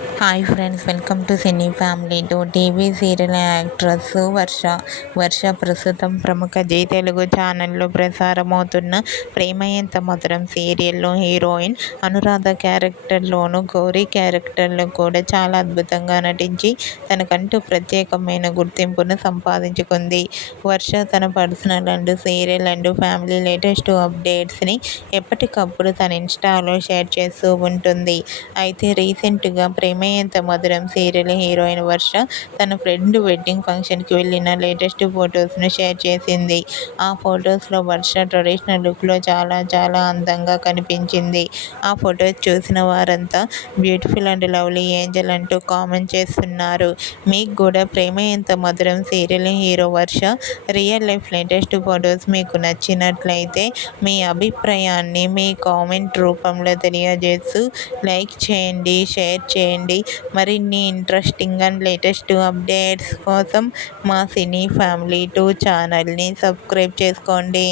Hi friends, welcome to cine family to TV serial actress Varsha ప్రస్తుతం ప్రముఖ G Telugu ఛానల్లో ప్రసారమవుతున్న ప్రేమ ఎంత మధురం సీరియల్లో హీరోయిన్ అనురాధ క్యారెక్టర్లోను గౌరీ క్యారెక్టర్లో కూడా చాలా అద్భుతంగా నటించి తనకంటూ ప్రత్యేకమైన గుర్తింపును సంపాదించుకుంది. వర్ష తన personal and serial and family latest అప్డేట్స్ని ఎప్పటికప్పుడు తన ఇన్స్టాలో షేర్ చేస్తూ ఉంటుంది. అయితే రీసెంట్గా ప్రేమ ఎంత మధురం సీరియల్ హీరోయిన్ వర్ష తన ఫ్రెండ్ వెడ్డింగ్ ఫంక్షన్కి వెళ్ళిన లేటెస్ట్ ఫొటోస్ను షేర్ చేసింది. ఆ ఫొటోస్లో వర్ష ట్రెడిషనల్ లుక్లో చాలా చాలా అందంగా కనిపించింది. ఆ ఫొటోస్ చూసిన వారంతా బ్యూటిఫుల్ అండ్ లవ్లీ ఏంజల్ అంటూ కామెంట్ చేస్తున్నారు. మీకు కూడా ప్రేమ ఎంత మధురం సీరియల్ హీరో వర్ష రియల్ లైఫ్ లేటెస్ట్ ఫొటోస్ మీకు నచ్చినట్లయితే మీ అభిప్రాయాన్ని మీ కామెంట్ రూపంలో తెలియజేస్తూ లైక్ చేయండి, షేర్ చేయండి. మరిన్ని ఇంట్రెస్టింగ్ అండ్ లేటెస్ట్ అప్డేట్స్ కోసం మా సినీ ఫ్యామిలీ 2 ఛానల్ని సబ్స్క్రైబ్ చేసుకోండి.